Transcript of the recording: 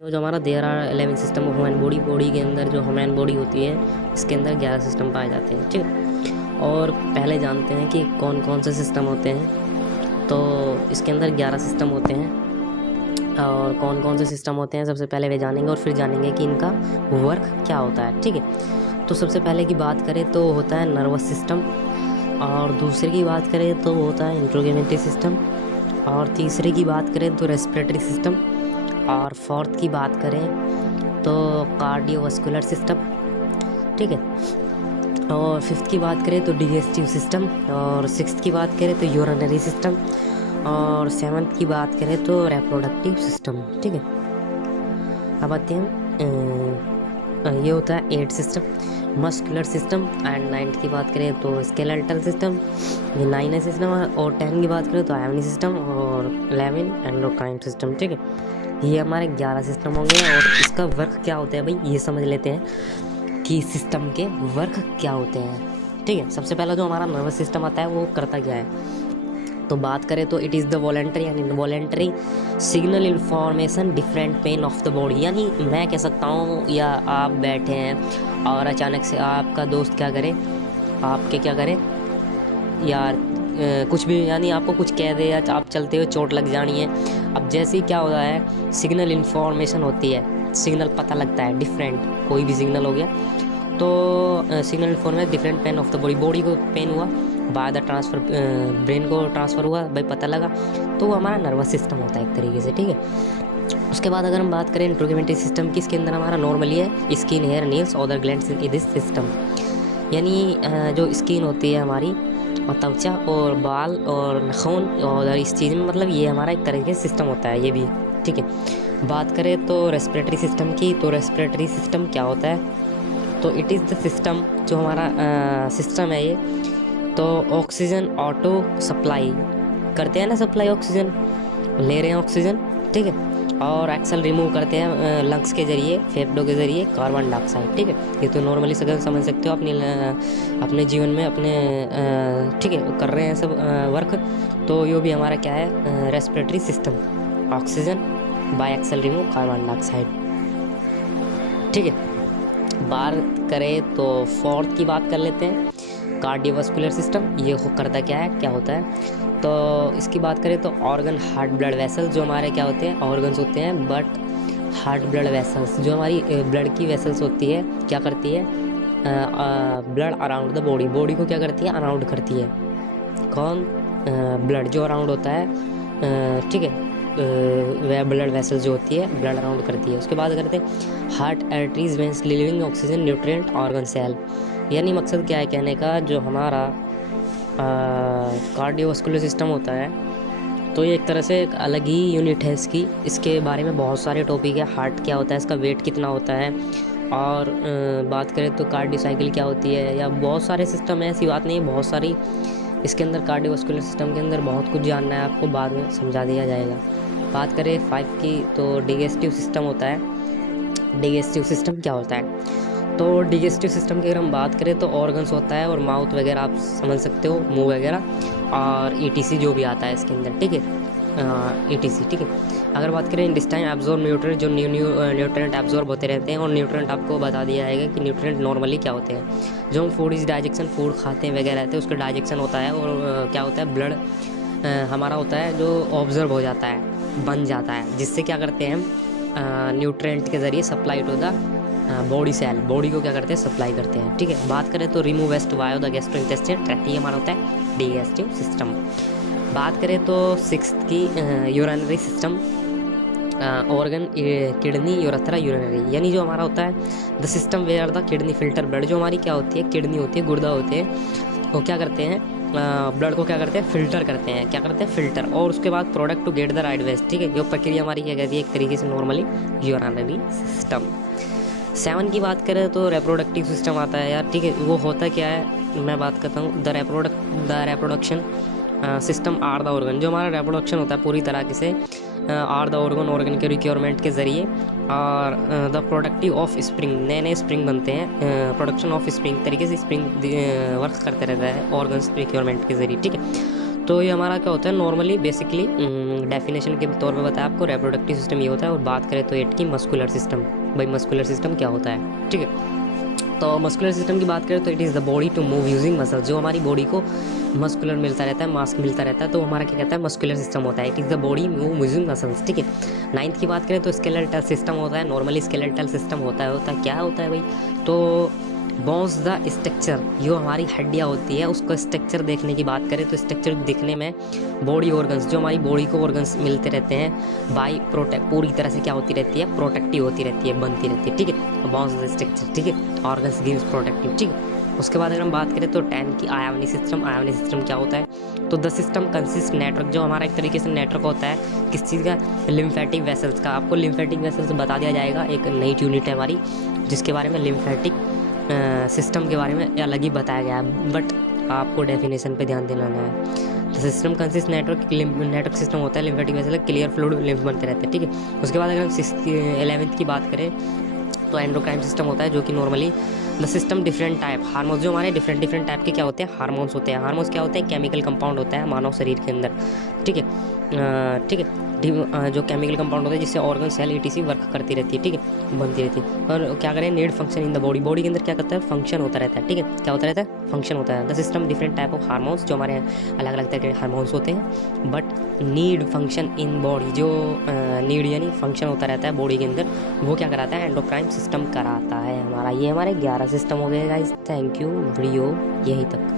तो जो हमारा there are 11 system of human body, body के अंदर जो ह्यूमन बॉडी होती है इसके अंदर 11 सिस्टम पाए जाते हैं। ठीक है, और पहले जानते हैं कि कौन कौन से सिस्टम होते हैं। तो इसके अंदर 11 सिस्टम होते हैं और कौन कौन से सिस्टम होते हैं सबसे पहले वे जानेंगे और फिर जानेंगे कि इनका वर्क क्या होता है। ठीक है, तो सबसे पहले की बात करें तो होता है नर्वस सिस्टम, और दूसरे की बात करें तो होता है इंट्रोगेमेंटरी सिस्टम, और तीसरे की बात करें तो रेस्पिरेटरी सिस्टम, और फोर्थ की बात करें तो कार्डियोवास्कुलर सिस्टम। ठीक है, और फिफ्थ की बात करें तो डिजेस्टिव सिस्टम, और सिक्स्थ की बात करें तो यूरिनरी सिस्टम, और सेवन्थ की बात करें तो रिप्रोडक्टिव सिस्टम। ठीक है, अब आते हैं ये होता है 8 system muscular system, and 9th की बात करें तो स्केलेटल सिस्टम, ये 9 है सिस्टम, और 10 की बात करें तो आयोनिक सिस्टम, और 11 एंडोक्राइन सिस्टम। ठीक है, ये हमारे 11 सिस्टम होंगे। और इसका वर्क क्या होता है भाई, ये समझ लेते हैं कि सिस्टम के वर्क क्या होते हैं। ठीक है, सबसे पहला जो हमारा नर्वस सिस्टम आता है वो करता क्या है, तो बात करें तो it is the voluntary and involuntary signal information different pain of the body. यानी मैं कह सकता हूँ, या आप बैठे हैं और अचानक से आपका दोस्त क्या करे, आपके क्या करे यार कुछ भी, यानी आपको कुछ कह दे या आप चलते हुए चोट लग जानी है। अब जैसे ही क्या होता है, सिग्नल इन्फॉर्मेशन होती है, सिग्नल पता लगता है डिफरेंट, कोई भी सिग्नल हो गया तो signal information different pain of the body, body को पेन हुआ बाय द ट्रांसफ़र, ब्रेन को ट्रांसफ़र हुआ भाई, पता लगा, तो वो हमारा नर्वस सिस्टम होता है एक तरीके से। ठीक है, उसके बाद अगर हम बात करें इंट्रोगेमेंटरी सिस्टम की, इसके अंदर हमारा नॉर्मली है skin, hair, nails, other glands in this system. यानी जो स्किन होती है हमारी, और त्वचा और बाल और नाखून और इस चीज़ में, मतलब ये हमारा एक तरह का सिस्टम होता है ये भी। ठीक है, बात करें तो रेस्पिरेटरी सिस्टम की, तो रेस्पिरेटरी सिस्टम क्या होता है, तो इट इज़ द सिस्टम, जो हमारा सिस्टम है ये, तो ऑक्सीजन ऑटो सप्लाई करते हैं ना, सप्लाई ऑक्सीजन ले रहे हैं ऑक्सीजन। ठीक है, और एक्सेल रिमूव करते हैं लंग्स के ज़रिए, फेफड़ों के ज़रिए कार्बन डाइऑक्साइड। ठीक है, ये तो नॉर्मली समझ सकते हो अपने जीवन में अपने ठीक है कर रहे हैं सब वर्क। तो ये भी हमारा क्या है, respiratory system, oxygen by excel remove carbon dioxide. ठीक है, बात करें तो फोर्थ की बात कर लेते हैं, कार्डियोवास्कुलर सिस्टम। ये करता क्या है, क्या होता है, तो इसकी बात करें तो ऑर्गन, हार्ट, ब्लड वेसल्स, जो हमारे क्या होते हैं, ऑर्गन्स होते हैं, बट हार्ट ब्लड वेसल्स, जो हमारी ब्लड की वेसल्स होती है, क्या करती है, blood around the body, body को क्या करती है, अराउंड करती है। कौन, ब्लड जो अराउंड होता है। ठीक है, वह ब्लड वेसल्स जो होती है ब्लड अराउंड करती है। उसके बाद करते हैं heart, arteries, veins, living oxygen, nutrient, organ, cell. यानी मकसद क्या है कहने का, जो हमारा कार्डियोवास्कुलर सिस्टम होता है, तो ये एक तरह से एक अलग ही यूनिट है इसकी, इसके बारे में बहुत सारे टॉपिक है। हार्ट क्या होता है, इसका वेट कितना होता है, और बात करें तो कार्डियो साइकिल क्या होती है, या बहुत सारे सिस्टम है, ऐसी बात नहीं है, बहुत सारी इसके अंदर कार्डियोवास्कुलर सिस्टम के अंदर बहुत कुछ जानना है आपको, बाद में समझा दिया जाएगा। बात करें 5 की, तो डिजेस्टिव सिस्टम होता है। डिजेस्टिव सिस्टम क्या होता है, तो डिजेस्टिव सिस्टम की अगर हम बात करें तो ऑर्गन्स होता है, और माउथ वगैरह आप समझ सकते हो, मुंह वगैरह, और ईटीसी जो भी आता है इसके अंदर। ठीक है, ईटीसी। ठीक है, अगर बात करें इंटेस्टाइन एब्जॉर्ब न्यूट्रिएंट, जो न्यूट्रिएंट एब्जॉर्ब होते रहते हैं, और न्यूट्रिएंट आपको बता दिया जाएगा कि न्यूट्रिएंट नॉर्मली क्या होते हैं। जो हम फूड इज डाइजेक्शन, फूड खाते हैं वगैरह रहते हैं, उसका डाइजेक्शन होता है, और क्या होता है, ब्लड हमारा होता है जो ऑब्जर्व हो जाता है, बन जाता है, जिससे क्या करते हैं हम न्यूट्रिएंट के ज़रिए supply to the body cell, body को क्या करते हैं, सप्लाई करते हैं। ठीक है, बात करें तो remove waste via the gastrointestinal tract, ये हमारा होता है डाइजेस्टिव सिस्टम। बात करें तो 6th की urinary system, organ, kidney, urethra, urinary. यानी जो हमारा होता है the system where the kidney filter blood, जो हमारी क्या होती है, किडनी होती है, गुर्दा होते हैं, वो क्या करते हैं, ब्लड को क्या करते हैं, फिल्टर करते हैं, क्या करते हैं, फिल्टर, और उसके बाद product to get the right waste. ठीक है, जो प्रक्रिया हमारी क्या कहती है, एक तरीके से नॉर्मली यूरिनरी सिस्टम। 7 की बात करें तो रिप्रोडक्टिव सिस्टम आता है यार। ठीक है, वो होता क्या है, मैं बात करता हूँ, the reproduction system are the organ, जो हमारा रिप्रोडक्शन होता है पूरी तरह से आर द ऑर्गन के रिक्वायरमेंट के ज़रिए, और द प्रोडक्टिव ऑफ स्प्रिंग, नए नए स्प्रिंग बनते हैं, प्रोडक्शन ऑफ स्प्रिंग तरीके से स्प्रिंग वर्क करते रहता है ऑर्गन्स रिक्वायरमेंट के ज़रिए। ठीक है, तो ये हमारा क्या होता है नॉर्मली बेसिकली डेफिनेशन के तौर पे बताया आपको, रिप्रोडक्टिव सिस्टम ये होता है। और बात करें तो एट की मस्कुलर सिस्टम। भाई मस्कुलर सिस्टम क्या होता है, ठीक है। तो मस्कुलर सिस्टम की बात करें तो it is the body to move using muscles. जो हमारी बॉडी को मस्कुलर मिलता रहता है, मास्क मिलता रहता है, तो हमारा क्या कहता है मस्कुलर सिस्टम होता है। It is the body move using muscles, ठीक है। 9th की बात करें तो स्केलेटल सिस्टम होता है। नॉर्मली स्केलेटल सिस्टम होता है क्या होता है भाई, तो बोन्स द स्ट्रक्चर, जो हमारी हड्डियाँ होती है उसका स्ट्रक्चर देखने की बात करें तो स्ट्रक्चर दिखने में बॉडी ऑर्गन्स, जो हमारी बॉडी को ऑर्गन्स मिलते रहते हैं बाई प्रोटेक्ट, पूरी तरह से क्या होती रहती है, प्रोटेक्टिव होती रहती है, बनती रहती है, ठीक है। बोन्स द स्ट्रक्चर, ठीक है, ऑर्गन्स गिव्स प्रोटेक्टिव, ठीक है। उसके बाद अगर हम बात करें तो 10 की आयोनिक सिस्टम। आयोनिक सिस्टम क्या होता है, तो द सिस्टम कंसिस्ट नेटवर्क, जो हमारा एक तरीके से नेटवर्क होता है किस चीज़ का, लिम्फेटिक वेसल्स का। आपको लिम्फेटिक वेसल्स बता दिया जाएगा, एक नई यूनिट है हमारी जिसके बारे में लिम्फेटिक सिस्टम के बारे में अलग ही बताया गया है, बट आपको डेफिनेशन पे ध्यान देना है। तो सिस्टम कंसिस्ट नेटवर्क सिस्टम होता है, lymphatic vessel clear fluid lymph बनते रहते हैं, ठीक है। उसके बाद अगर हम 11th की बात करें तो एंडोक्राइन सिस्टम होता है, जो कि normally the system different type hormones, जो हमारे डिफरेंट टाइप के क्या होते हैं, हार्मोन्स होते हैं। हार्मोन्स क्या होते हैं, केमिकल कंपाउंड होता है मानव शरीर के अंदर, ठीक है, ठीक है। जो केमिकल कंपाउंड होता है जिससे ऑर्गन सेल ETC वर्क करती रहती है, ठीक है, बनती रहती है। और क्या करें, need function in the body, body के अंदर क्या करता है, फंक्शन होता रहता है, ठीक है। क्या होता रहता है, फंक्शन होता है। The system different type of hormones, जो हमारे अलग अलग तरह के हार्मोन्स होते हैं, but need function in body, जो नीड यानी फंक्शन होता रहता है बॉडी के अंदर, वो क्या कराता है, एंडोक्राइन सिस्टम कराता है हमारा। ये हमारे 11 सिस्टम हो गए गाइस। थैंक यू, वीडियो यहीं तक।